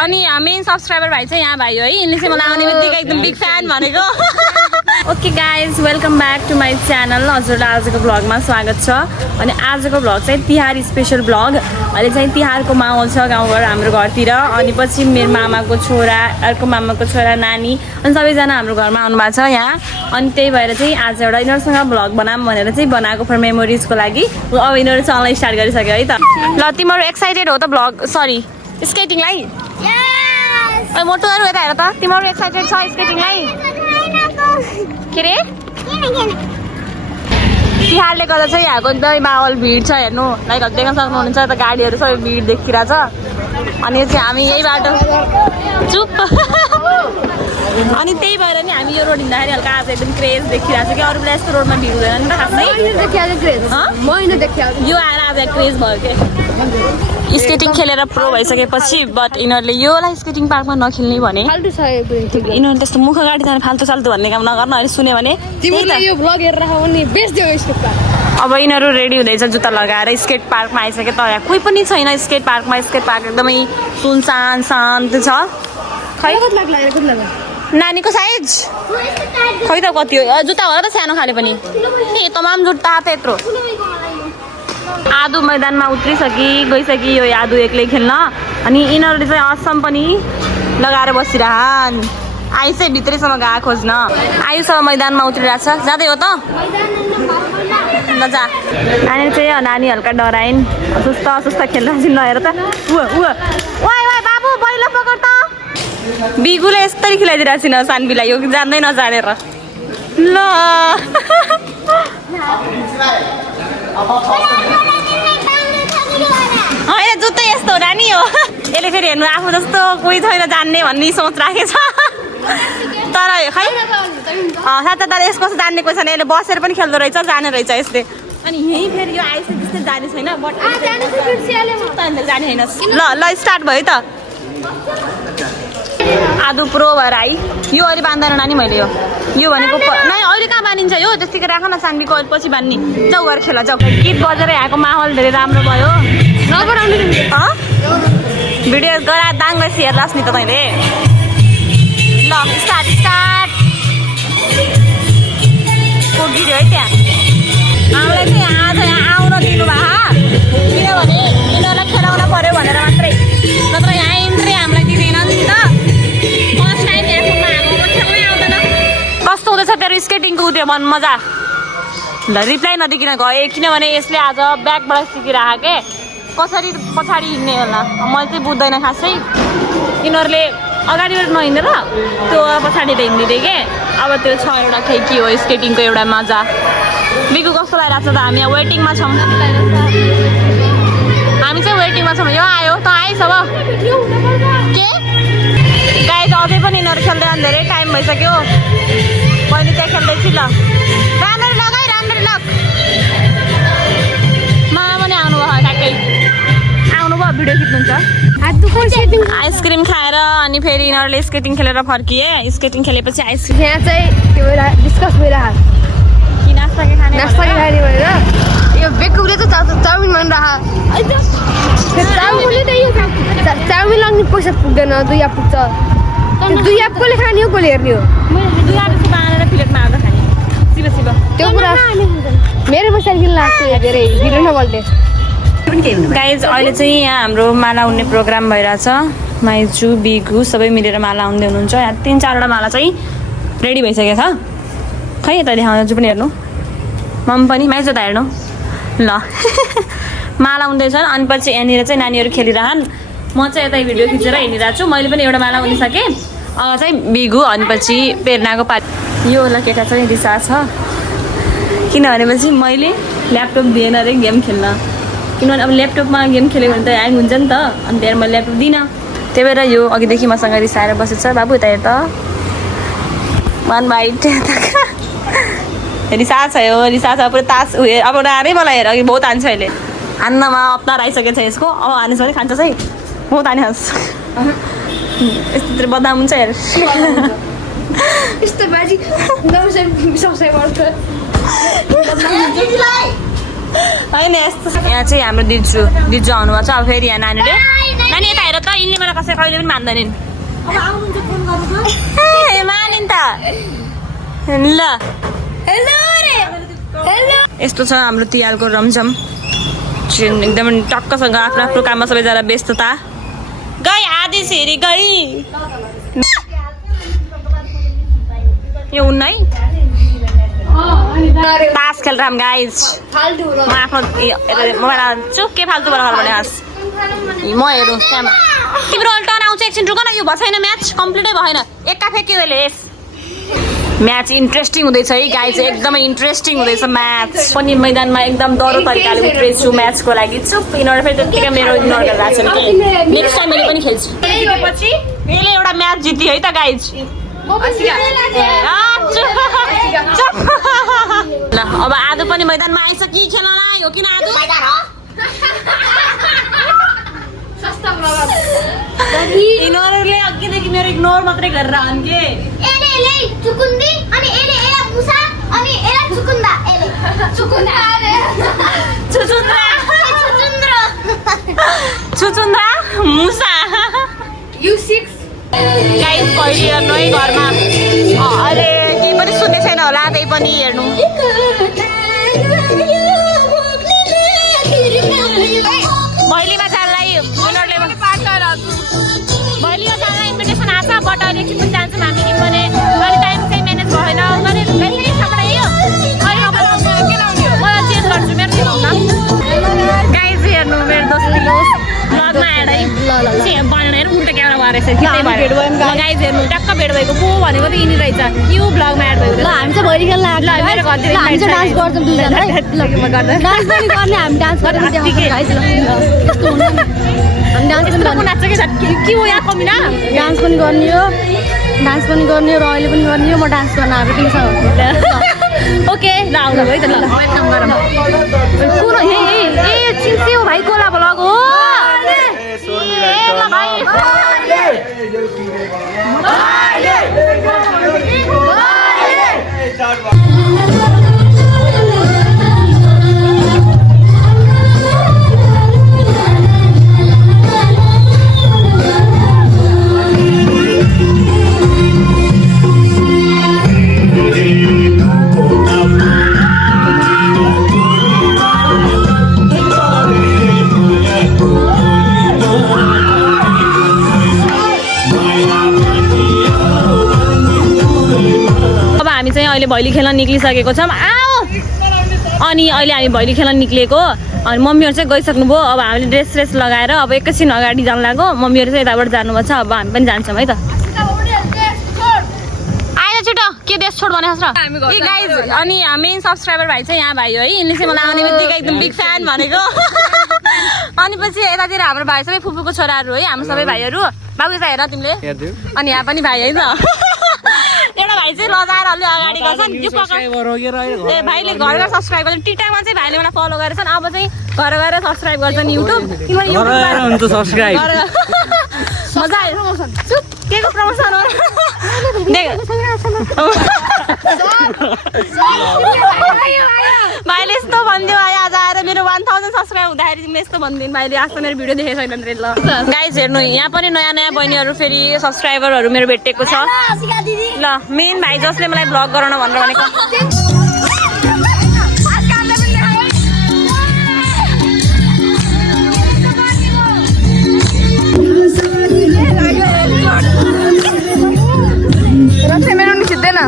अनि main subscriber भाइ चाहिँ यहाँ भाइ हो है, यिनले चाहिँ मलाई आउने बित्तिकै एकदम बिग फ्यान भनेको। Okay guys, welcome back to my channel. हजुरलाई आजको भ्लगमा स्वागत छ। अनि आजको भ्लग चाहिँ तिहार स्पेसल भ्लग। अहिले चाहिँ तिहारको माहौल छ गाउँघर हाम्रो घरतिर। अनि पछि मेरो मामाको छोरा, अर्को मामाको छोरा, नानी अनि सबैजना हाम्रो घरमा आउनुभएको छ यहाँ। अनि त्यही भएर चाहिँ आज एउटा यिनीहरूसँग भ्लग बनाऊँ भनेर चाहिँ बनाएको फर मेमोरिजको लागि। अब यिनीहरू चल्न स्टार्ट गरिसक्यो है त। ल तिमीहरू एक्साइटेड हो त भ्लग सरी स्केटिङलाई? मोटोहरू यता हेर त, तिमीहरू एक्साइटेड छ स्केटिङलाई? के रे तिहारले गर्दा चाहिँ यहाँको एकदमै माहौल भिड छ हेर्नु। लाइक देख्न सक्नुहुन्छ त गाडीहरू सबै भिड देखिरहेछ। अनि चाहिँ हामी यही बाटो चुप अनि त्यही भएर नि हामी यो रोड हिँड्दाखेरि हल्का आज एकदम क्रेज देखिरहेको छ कि अरूलाई यस्तो रोडमा भिड हुँदैन नि त खासै। यो आएर आज क्रेज भयो कि स्केटिङ खेलेर प्रो भइसकेपछि बट यिनीहरूले योलाई स्केटिङ पार्कमा नखेल्ने भने यिनीहरूले त्यस्तो मुख अगाडि जाने फाल्तु साल्तु भन्ने काम नगर्नु। अहिले सुन्यो भने अब यिनीहरू रेडी हुँदैछ जुत्ता लगाएर स्केट पार्कमा आइसक्यो। तर यहाँ कोही पनि छैन स्केट पार्कमा। स्केट पार्क एकदमै सुनसान शान्त छ। खै नानीको साइज खै त कति हो जुत्ता होला त सानो खाले पनि ए तमाम जुत्ता त यत्रो। आदु मैदानमा गइसकि यो आदु एक्लै खेल्न। अनि यिनीहरूले चाहिँ असम पनि लगाएर बसिरहन्। आइस चाहिँ भित्रैसम्म गएको खोज्न। आयुसम्म मैदानमा उत्रिरहेछ। जाँदै हो त ल जा। नानी चाहिँ नानी हल्का डराइन् सुस्त खेल्न नहेर त। वाइ बाबु बैला पकड त। बिगुले यस्तै खिलाइदिरहेको छिन सानबीलाई यो जान्दै नजानेर। ल होइन जुत्तै यस्तो हो नानी हो। यसले फेरि हेर्नु आफू जस्तो कोही छैन जान्ने भन्ने सोच राखेछ। तर खै साथै तर यसको जान्ने कोही छैन। यसले बसेर पनि खेल्दो रहेछ जाने रहेछ यसले। अनि यहीँ फेरि यो आइस त्यस्तै जाने छैन बट जाने छैन। ल स्टार्ट भयो त। आदु प्रो भएर आई। यो अहिले बाँध्दैन नानी मैले यो भनेको नानी अहिले कहाँ बाँधिन्छ यो त्यतिकै राख न सानबीको पछि बाँध्ने। जाऊ गएर खेला जाऊ। गीत बजेर यहाँको माहौल धेरै राम्रो भयो। भिडियो गरा दाङ गरेपछि हेर्लास् नि त तैँले। ल स्टार्ट पुगियो है त्यहाँ। हामीलाई चाहिँ आज यहाँ आउन दिनुभयो किनभने यिनीहरूलाई खेलाउन पर्यो भनेर मात्रै। नत्र यहाँ इन्ट्री हामीलाई दिँदैन नि त। फर्स्ट टाइम यहाँसम्म हाम्रो खेल्नै आउँदैन। कस्तो हुँदैछ तेरो स्केटिङको उयो मन मजा? ल रिप्लाई नदिकन गएँ किनभने यसले आज ब्याकबाट सिकिरह के कसरी पछाडि हिँड्ने होला मैले चाहिँ बुझ्दैन खासै। यिनीहरूले अगाडिबाट नहिँडेर त्यो पछाडि हिँडिदिँदै के। अब त्यो छ एउटा खै के हो स्केटिङको एउटा मजा। बिगु कस्तो लागिरहेको छ त? हामी यहाँ वेटिङमा छौँ। हामी चाहिँ वेटिङमा छौँ। यो आयो त आइस अब के गाइज अझै पनि यिनीहरू खेल्दैन धेरै टाइम भइसक्यो। बहिनी चाहिँ खेल्दैछु। ल राम्ररी लग मामा पनि आउनुभयो ठ्याक्कै आउनुभयो भिडियो खिच्नुहुन्छ। आइसक्रिम खाएर अनि फेरि यिनीहरूले स्केटिङ खेलेर फर्किए। स्केटिङ खेलेपछि आइसक्रिम यहाँ चाहिँ डिस्कस भइरहेको कि नास्ता के खाने भएर यो बेकुले त चाउमिन भनिरहेको। चाउमिन लाग्ने पैसा पुग्दैन। दुई आप पुग्छ। दुई आप कसले खाने हो कसले हेर्ने हो? दुई आप बाँधेर प्लेटमा आएर खाने सिब त्यो कुरा मेरो पैसा किन लाग्छ धेरै भिडियो नबल्ने। गाइज अहिले चाहिँ यहाँ हाम्रो माला उड्ने प्रोग्राम भइरहेछ। माइजू बिगु सबै मिलेर माला उड्दै हुनुहुन्छ। यहाँ 3-4वटा माला चाहिँ रेडी भइसकेको छ। खै यता देखाउँछु पनि हेर्नु। मम पनि माइजू त हेर्नु ल माला उड्दैछन्। अनि पछि यहाँनिर चाहिँ नानीहरू खेलिरहन्। म चाहिँ यता भिडियो खिचेर हिँडिरहेको छु। मैले पनि एउटा माला उडिसकेँ। अब चाहिँ बिगु अनि पछि प्रेरणाको पार्टी। यो होला केटा चाहिँ रिसा छ किनभनेपछि मैले ल्यापटप दिएन अरे गेम खेल्न। किनभने अब ल्यापटपमा गेम खेल्यो भने त ह्याङ हुन्छ नि त। अनि त्यहाँ मैले ल्यापटप दिइनँ। त्यही भएर यो अघिदेखि मसँग रिसाएर बसेछ। बाबु यता हेर त वान बाइट रिसा छ यो रिसा छ पुरै तास उयो। अब नारै मलाई हेर अघि बहुत हान्छ अहिले। हान्नमा अप्नाएर आइसकेको छ यसको। अब हानिस् भने खान्छ चाहिँ बहुत हानिहाल्छ। यस्तोतिर बदनाम हुन्छ हेर। होइन यस्तो यहाँ चाहिँ हाम्रो दिजु आउनुभएको छ अब फेरि यहाँ नानीले नानी यता हेर त यिनले मलाई कसै कहिले पनि मान्दैनन् मानिन् त ल यस्तो छ हाम्रो तिहारको रमझम एकदम टक्कसँग आफ्नो आफ्नो काममा सबैजना व्यस्तता गई आधी फेरि गई यो उन्न है तास खेल राम गाइज म आफ्नो चुप के फाल्तु बनाएर भने हाँस म हेरौँ त्यहाँमा तिम्रो टर्न आउँछ एकछिन रुक न यो भएको छैन म्याच कम्प्लिटै भएन एक्का फेक्यो अहिले म्याच इन्ट्रेस्टिङ हुँदैछ है गाइज एकदमै इन्ट्रेस्टिङ हुँदैछ म्याच पनि मैदानमा एकदम डह्रो तरिकाले उत्रेछु म्याचको लागि चुप यिनीहरू फेरि त्यत्तिकै मेरो इग्नोर गरेर आएको छ नेक्स्ट टाइम मैले पनि खेल्छु यसले एउटा म्याच जित्यो है त गाइज ल अब आदु पनि मैदानमा आइछ कि खेल्नलाई हो किन आदु यिनीहरूले अघिदेखि मेरो इग्नोर मात्रै गरेर आन् के चुचुन्द्रा मुसा गाइस पहिले हेर्नु है घरमा अहिले केही पनि सुन्ने छैन होला त्यही पनि हेर्नु भैलीमा जानलाई भैलीमा जानलाई इन्भिटेसन आएको छ बट अहिले एकछिन पनि जान्छौँ हामी कि भने अहिले टाइम चाहिँ म्यानेज भएन अनि मलाई चेन्ज गर्छु मेरो गाइस हेर्नु मेरो दोस्ती ब्लगमा एड है बनाएर उल्टा क्यामेरा भएर गाइस हेर्नु टक्क भेट भएको को भनेको त यिनी रहेछ यो ब्लगमा एड भएको हामी चाहिँ भरि खेल्न लाग्छ मेरो घरतिर हामी चाहिँ डान्स गर्छौँ दुईजना डान्स पनि गर्ने हामी डान्स गरेर नाच्छ के हो यहाँ कमिना डान्स पनि गर्ने हो र अहिले पनि गर्ने हो म डान्स गर्न आएको तिमीसँग ओके ल आउनु है त ल कुन ए चिन्से हो भाइ कोला ब्लग हो हामी चाहिँ अहिले भैली खेल्न निक्लिसकेको छौँ अनि अहिले हामी भैली खेल्न निक्लिएको अनि मम्मीहरू चाहिँ गइसक्नुभयो अब हामीले ड्रेस लगाएर अब एकैछिन अगाडि जान लाग्यो मम्मीहरू चाहिँ यताबाट जानुभएको छ अब हामी पनि जान्छौँ है त आएर छिटो के देश छोड भनेको र गाइज अनि मेन सब्सक्राइबर भाइ चाहिँ यहाँ भाइ हो है यिनले चाहिँ मलाई आउने बित्तिकै एकदम बिग फ्यान भनेको अनि पछि यतातिर हाम्रो भाइ सबै फुपूको छोराहरू है हाम्रो सबै भाइहरू बाबु यता हेर तिमीले अनि यहाँ पनि भाइ है त एउटा भाइ चाहिँ लगाएर अलि अगाडि गर्छ ए भाइले घर घर सब्सक्राइब गर्छ टिकटकमा चाहिँ भाइले मलाई फलो गरेछन् अब चाहिँ घर गएर सब्सक्राइब गर्छन् युट्युब मजा आयो के को प्रमोसन हो भाइले यस्तो भनिदियो आज आएर मेरो 1000 सब्सक्राइब हुँदाखेरि म यस्तो भनिदिनु भाइले आज त मेरो भिडियो देखेको छैन रे ल गाइज हेर्नु यहाँ पनि नयाँ नयाँ बहिनीहरू फेरि सब्सक्राइबरहरू मेरो भेटेको छ ल मेन भाइ जसले मलाई भ्लग गराउन भनेर भनेको मेरो नि सिद्धेन